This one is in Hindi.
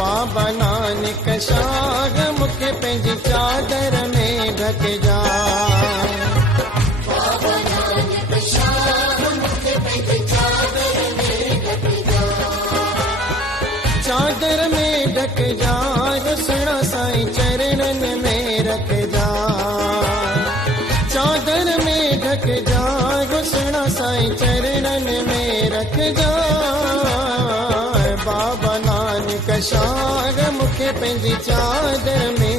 बाबा नानक शाग मुखे पंहिंजी चादर में ढक जा। बाबा नानक शाह मुखे पंहिंजी चादर में ढक जा। चादर में ढक जा रुसणा साईं चरणन में रख जा। चादर में ढक जा रुसणा साईं चरणन में रख जा। बाबा नानक शाग मुखे पंहिंजी चादर में